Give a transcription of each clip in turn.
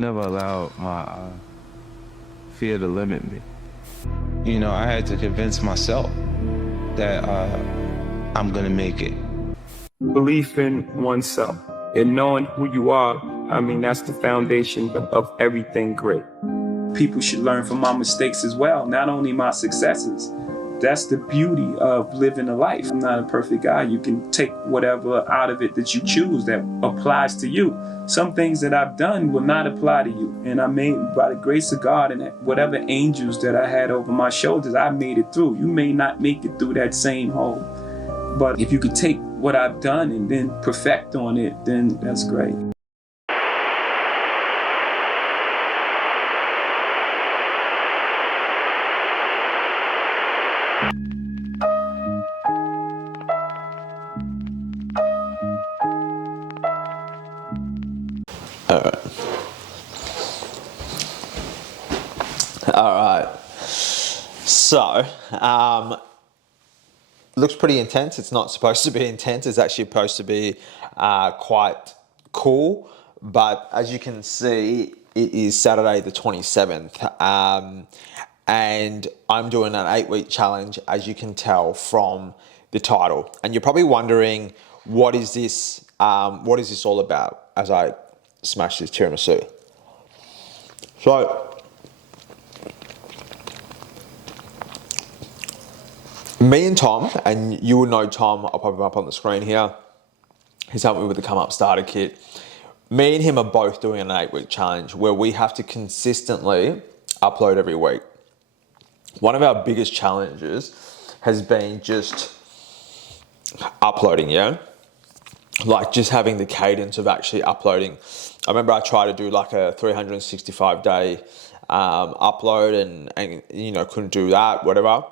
Never allowed my fear to limit me. You know, I had to convince myself that I'm gonna make it. Belief in oneself and knowing who you are, I mean, that's the foundation of everything great. People should learn from my mistakes as well, not only my successes. That's the beauty of living a life. I'm not a perfect guy. You can take whatever out of it that you choose that applies to you. Some things that I've done will not apply to you. And I made, by the grace of God and whatever angels that I had over my shoulders, I made it through. You may not make it through that same hole. But if you could take what I've done and then perfect on it, then that's great. All right. So, looks pretty intense. It's not supposed to be intense. It's actually supposed to be quite cool. But as you can see, it is Saturday the 27th. And I'm doing an 8-week challenge, as you can tell from the title. And you're probably wondering, what is this all about, as I smash this tiramisu? So, me and Tom, and you will know Tom, I'll pop him up on the screen here. He's helped me with the Come Up Starter Kit. Me and him are both doing an 8-week challenge where we have to consistently upload every week. One of our biggest challenges has been just uploading, yeah? Like just having the cadence of actually uploading. I remember I tried to do like a 365-day upload and you know, couldn't do that, whatever.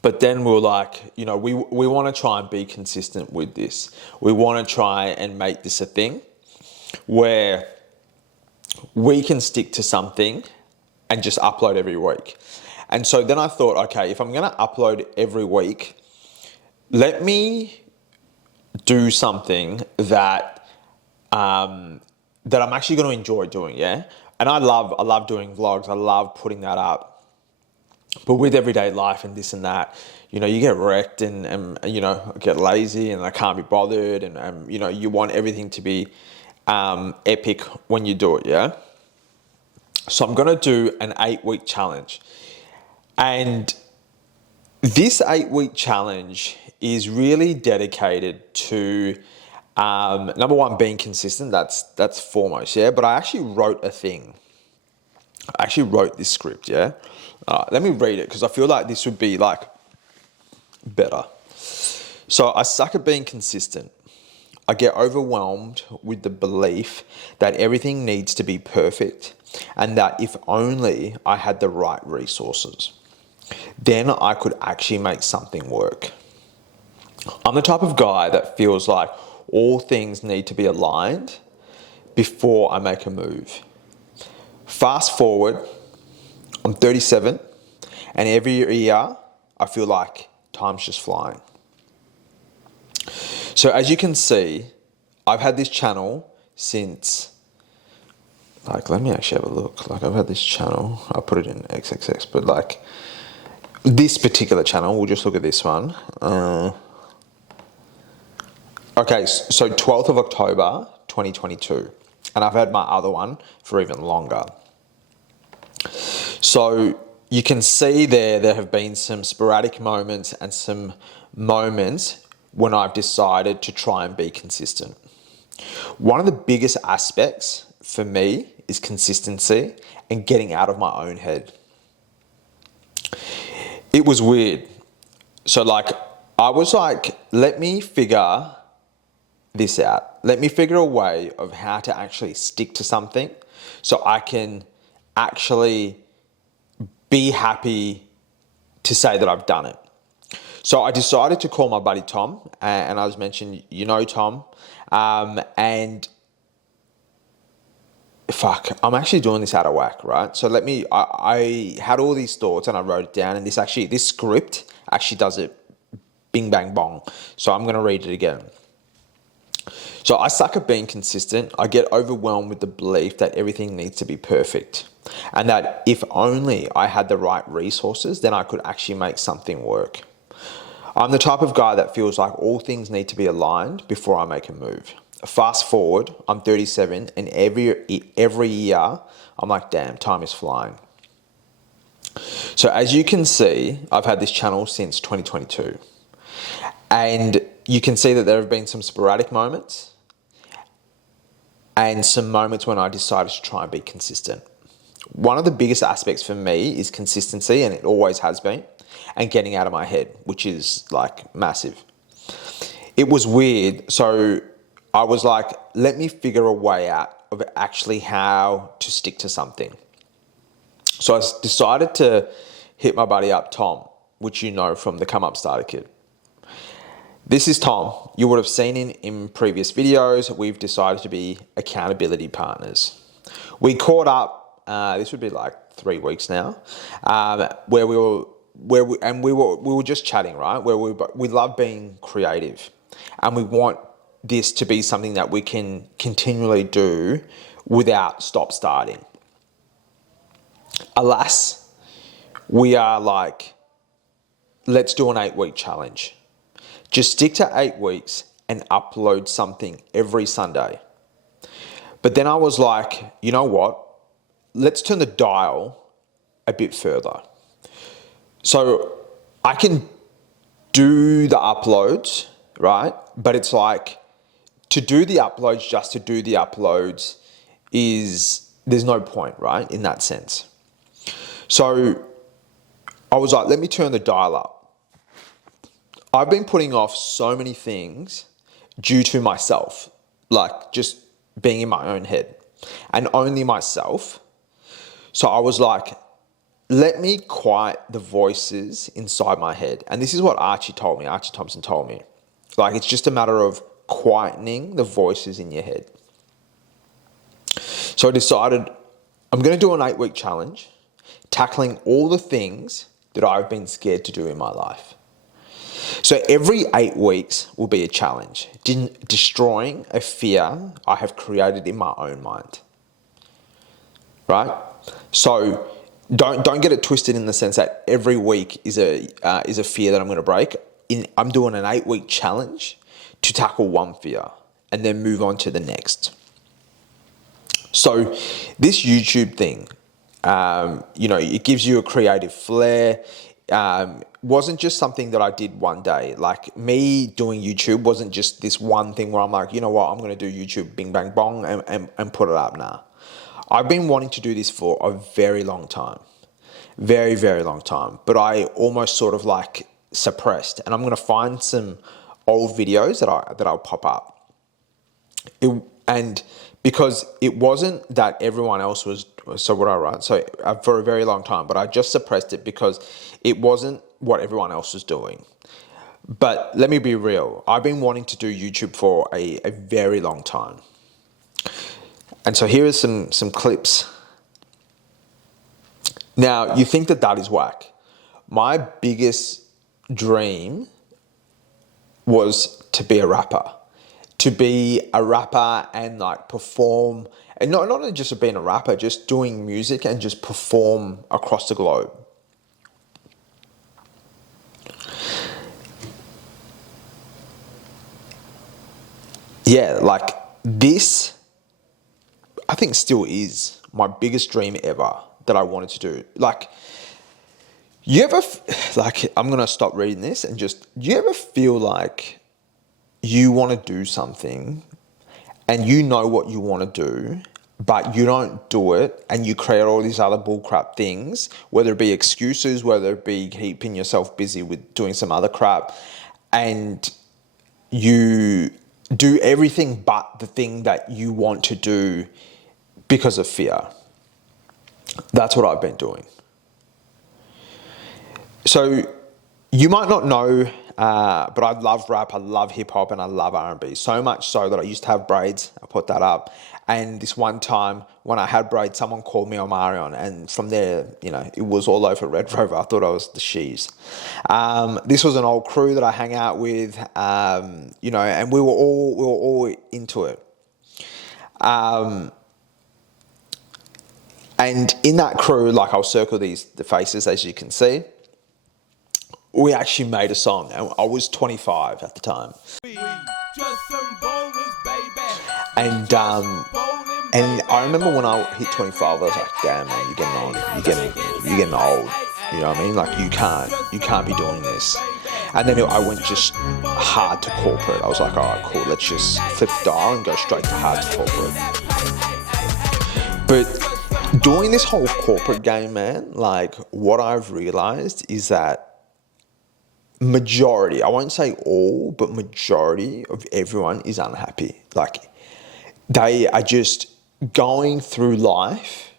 But then we were like, you know, we want to try and be consistent with this. We want to try and make this a thing where we can stick to something and just upload every week. And so then I thought, okay, if I'm going to upload every week, let me do something that that I'm actually going to enjoy doing, yeah? And I love doing vlogs. I love putting that up. But with everyday life and this and that, you know, you get wrecked and you know, get lazy and I can't be bothered and you know, you want everything to be epic when you do it, yeah? So I'm going to do an 8-week challenge. And this 8-week challenge is really dedicated to, number one, being consistent. That's foremost, yeah? But I actually wrote a thing. I actually wrote this script, yeah? Let me read it because I feel like this would be like better. So I suck at being consistent. I get overwhelmed with the belief that everything needs to be perfect and that if only I had the right resources, then I could actually make something work. I'm the type of guy that feels like all things need to be aligned before I make a move. Fast forward, I'm 37, and every year I feel like time's just flying. So as you can see, I've had this channel since, like, let me actually have a look. Like, I've had this channel, I'll put it in XXX, but like this particular channel, we'll just look at this one. Okay, so 12th of October, 2022. And I've had my other one for even longer. So you can see there have been some sporadic moments and some moments when I've decided to try and be consistent. One of the biggest aspects for me is consistency and getting out of my own head. It was weird. So like, I was like, let me figure this out. Let me figure a way of how to actually stick to something so I can actually be happy to say that I've done it. So I decided to call my buddy Tom, and I was mentioned, you know Tom, and fuck, I'm actually doing this out of whack, right? So I had all these thoughts and I wrote it down, and this script actually does it bing bang bong. So I'm gonna read it again. So I suck at being consistent. I get overwhelmed with the belief that everything needs to be perfect, and that if only I had the right resources, then I could actually make something work. I'm the type of guy that feels like all things need to be aligned before I make a move. Fast forward, I'm 37, and every year I'm like, damn, time is flying. So as you can see, I've had this channel since 2022. And you can see that there have been some sporadic moments and some moments when I decided to try and be consistent. One of the biggest aspects for me is consistency, and it always has been, and getting out of my head, which is like massive. It was weird. So I was like, let me figure a way out of actually how to stick to something. So I decided to hit my buddy up, Tom, which you know from the Come Up Starter Kit. This is Tom. You would have seen in previous videos. We've decided to be accountability partners. We caught up, this would be like 3 weeks now, where we were just chatting, right? Where we love being creative, and we want this to be something that we can continually do without stop starting. Alas, we are like, let's do an 8-week challenge. Just stick to 8 weeks and upload something every Sunday. But then I was like, you know what? Let's turn the dial a bit further. So I can do the uploads, right? But it's like, to do the uploads just to do the uploads there's no point, right? In that sense. So I was like, let me turn the dial up. I've been putting off so many things due to myself, like just being in my own head and only myself. So I was like, let me quiet the voices inside my head. And this is what Archie Thompson told me. Like, it's just a matter of quietening the voices in your head. So I decided I'm going to do an 8-week challenge, tackling all the things that I've been scared to do in my life. So every 8 weeks will be a challenge, destroying a fear I have created in my own mind. Right? So don't get it twisted in the sense that every week is a fear that I'm going to break. I'm doing an 8-week challenge to tackle one fear and then move on to the next. So this YouTube thing, it gives you a creative flair. Wasn't just something that I did one day. Like, me doing YouTube wasn't just this one thing where I'm like, you know what, I'm going to do YouTube bing bang bong and put it up now. I've been wanting to do this for a very long time. Very, very long time. But I almost sort of like suppressed. And I'm going to find some old videos that I'll pop up. And because it wasn't that everyone else was, so what I write, so for a very long time, but I just suppressed it because it wasn't what everyone else was doing. But let me be real, I've been wanting to do YouTube for a very long time. And so here are some clips. Now, you think that is whack. My biggest dream was to be a rapper. To be a rapper and like perform, and not only just being a rapper, just doing music and just perform across the globe. Yeah, like this, I think still is my biggest dream ever that I wanted to do. Like, you ever, I'm going to stop reading this and do you ever feel like you want to do something and you know what you want to do, but you don't do it, and you create all these other bullcrap things, whether it be excuses, whether it be keeping yourself busy with doing some other crap, and you do everything but the thing that you want to do because of fear. That's what I've been doing. So you might not know but I love rap, I love hip hop, and I love R&B. So much so that I used to have braids. I put that up. And this one time when I had braids, someone called me Omarion, and from there, it was all over Red Rover. I thought I was the shees. This was an old crew that I hang out with, and we were all into it. And in that crew, like, I'll circle the faces, as you can see. We actually made a song, and I was 25 at the time. And I remember when I hit 25, I was like, damn, man, you're getting on. You're getting old. You know what I mean? Like, you can't be doing this. And then I went just hard to corporate. I was like, all right, cool, let's just flip the dial and go straight to hard to corporate. But doing this whole corporate game, man, like, what I've realized is that majority, I won't say all, but majority of everyone is unhappy. Like, they are just going through life.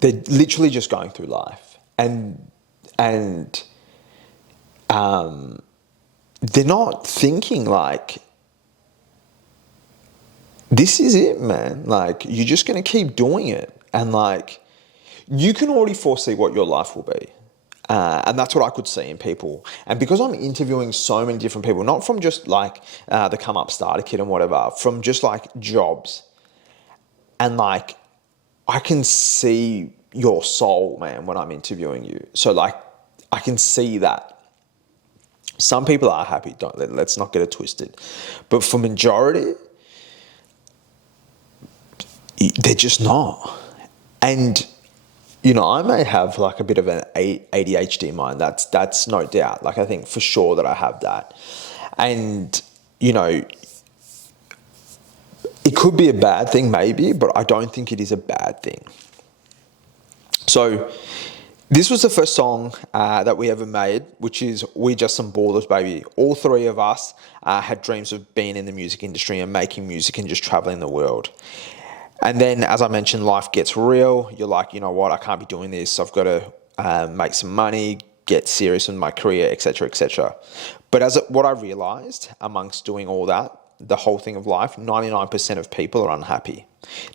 They're literally just going through life. And they're not thinking like, this is it, man. Like, you're just going to keep doing it. And like, you can already foresee what your life will be. And that's what I could see in people. And because I'm interviewing so many different people, not from just like the come up starter kit and whatever, from just like jobs. And like, I can see your soul, man, when I'm interviewing you. So like, I can see that. Some people are happy, let's not get it twisted. But for majority, they're just not. And I may have like a bit of an ADHD mind. That's no doubt. Like, I think for sure that I have that. And, it could be a bad thing maybe, but I don't think it is a bad thing. So this was the first song that we ever made, which is We Just Some Ballers, Baby. All three of us had dreams of being in the music industry and making music and just traveling the world. And then, as I mentioned, life gets real. You're like, you know what, I can't be doing this. I've got to make some money, get serious in my career, etc., etc. But what I realized amongst doing all that, the whole thing of life, 99% of people are unhappy.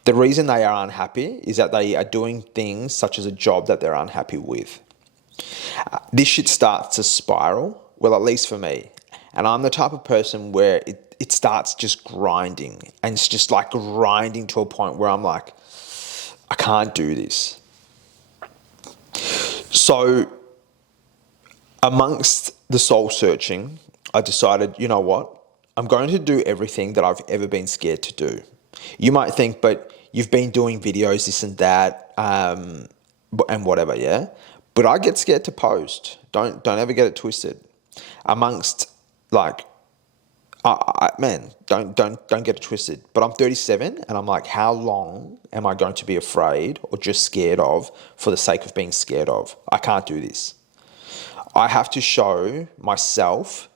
The reason they are unhappy is that they are doing things such as a job that they're unhappy with. This shit starts to spiral, well, at least for me. And I'm the type of person where it starts just grinding, and it's just like grinding to a point where I'm like, I can't do this. So amongst the soul searching, I decided, you know what? I'm going to do everything that I've ever been scared to do. You might think, but you've been doing videos, this and that, and whatever, yeah? But I get scared to post. Don't ever get it twisted. Amongst, like, man, don't get it twisted. But I'm 37, and I'm like, how long am I going to be afraid or just scared of for the sake of being scared of? I can't do this. I have to show myself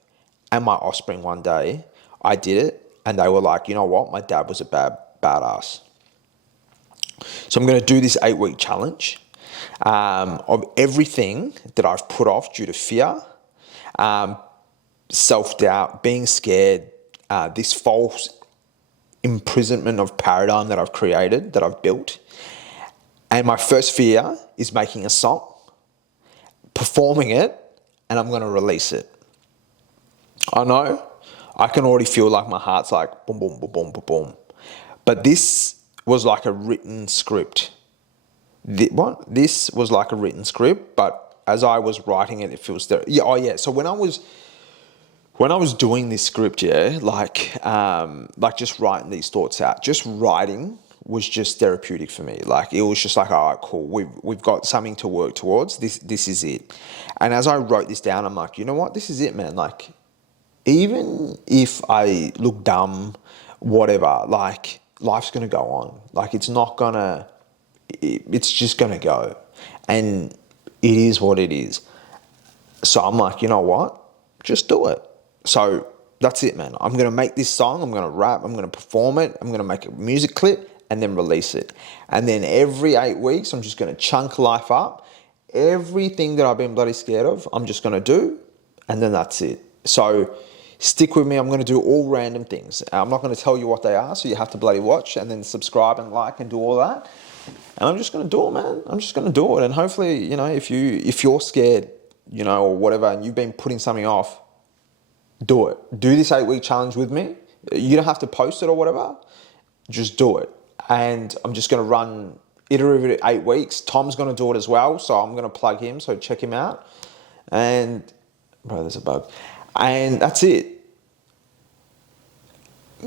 and my offspring one day I did it, and they were like, you know what? My dad was a badass. So I'm going to do this 8-week challenge of everything that I've put off due to fear, self-doubt, being scared, this false imprisonment of paradigm that I've created, that I've built. And my first fear is making a song, performing it, and I'm going to release it. I know, I can already feel like my heart's like boom, boom, boom, boom, boom, boom. But this was like a written script. This was like a written script, but as I was writing it, it feels there. Yeah, oh yeah. So when I was doing this script, yeah, like just writing these thoughts out, just writing was just therapeutic for me. Like, it was just like, all right, cool. We've got something to work towards. This is it. And as I wrote this down, I'm like, you know what? This is it, man. Like, even if I look dumb, whatever, like, life's going to go on. Like, it's just going to go. And it is what it is. So I'm like, you know what? Just do it. So that's it, man. I'm going to make this song. I'm going to rap. I'm going to perform it. I'm going to make a music clip and then release it. And then every 8 weeks, I'm just going to chunk life up. Everything that I've been bloody scared of, I'm just going to do. And then that's it. So stick with me. I'm going to do all random things. I'm not going to tell you what they are, so you have to bloody watch and then subscribe and like and do all that. And I'm just going to do it, man. I'm just going to do it. And hopefully, you know, if you're scared, you know, or whatever, and you've been putting something off, do it. Do this 8-week challenge with me. You don't have to post it or whatever. Just do it. And I'm just going to run iterative 8 weeks. Tom's going to do it as well, so I'm going to plug him, so check him out. And, bro, there's a bug. And that's it.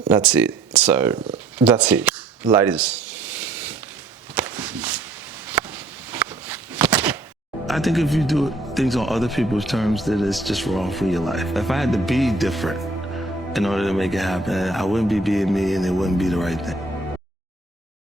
That's it. So, that's it. Ladies. I think if you do things on other people's terms, that it's just wrong for your life. If I had to be different in order to make it happen, I wouldn't be being me and it wouldn't be the right thing.